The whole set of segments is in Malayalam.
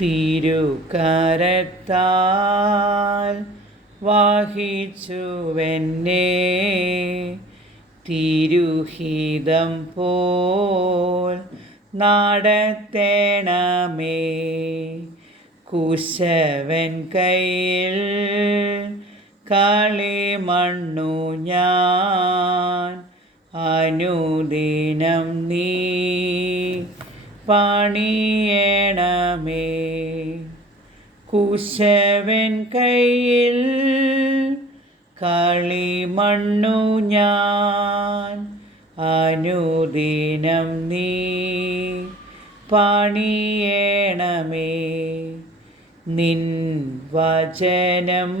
തിരുകരത്താൽ വാഹിച്ചുവെന്നെ തിരുഹിതം പോൽ നടത്തേണമേ. കുശവൻ കയ്യിൽ കളിമണ്ണു ഞാൻ അനുദിനം നീ പണിയണമേ. കുശവൻ കയ്യിൽ കളിമണ്ണു ഞാൻ. അനുദിനം നീ പണിയണമേ. നിൻ വചനം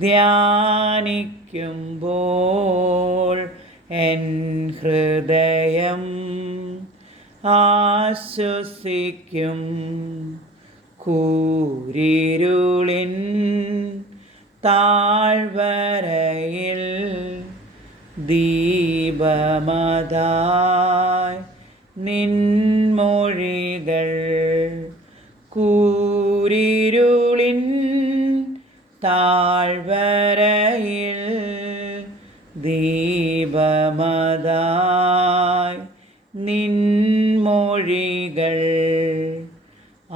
ധ്യാനിക്കുമ്പോൾ എൻ ഹൃദയം ആശ്വസിക്കും. കൂരിരുളിൻ താഴ്വരയിൽ ദീപമതായി നിൻമൊഴികൾ. കൂരിരുളിൻ താഴ്വരയിൽ ദീപമതായി നിൻമൊഴികൾ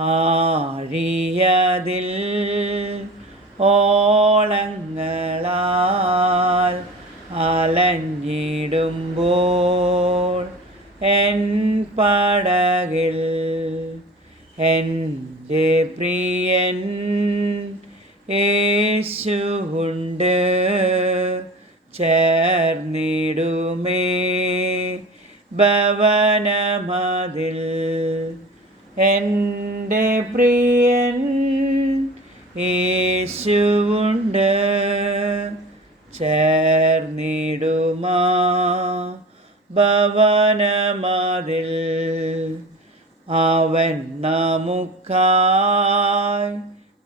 ആഴിയതിൽ ഓളങ്ങളാൽ അലഞ്ഞിടുമ്പോൾ എൻ പടകിൽ എന്റെ പ്രിയൻ യേശുണ്ട് ചേർന്നിടുമേ ഭവനമതിൽ. എന്റെ പ്രിയൻ യേശുണ്ട് ചേർന്നിടുമാ ഭവനമതിൽ. അവൻ നമുക്കായി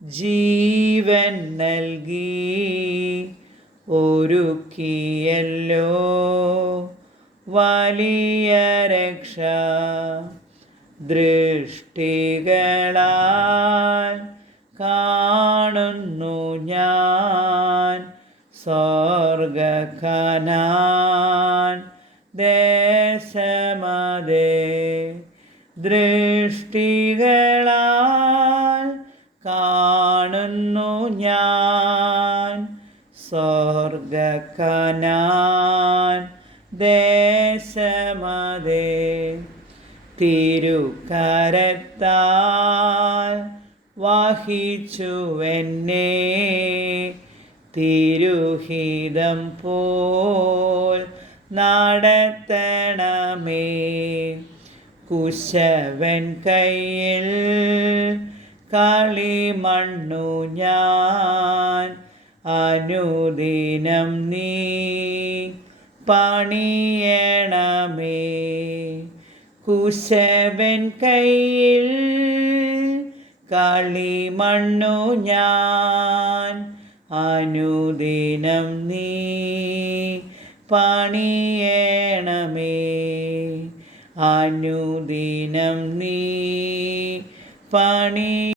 ജീവൻ നൽകി ഒരുക്കിയല്ലോ. വലിയ രക്ഷ. ദൃഷ്ടികളാൽ കാണുന്നു ഞാൻ. സ്വർഗഖനാൻ ദേശമതേ. ദൃഷ്ടികളാൽ കാണുന്നു ഞാൻ. സ്വർഗഖനാൻ ദേശമതേ തിരുക്കരത്താൽ വഹിച്ചുവെന്നെ തിരുഹിതം പോൽ നടത്തണമേ. കുശവൻ കയ്യിൽ കളിമണ്ണു ഞാൻ അനുദിനം നീ പണിയണമേ. കുശവൻ കയ്യിൽ കളിമണ്ണു ഞാൻ. അനുദിനം നീ പണിയണമേ. അനുദിനം നീ പണി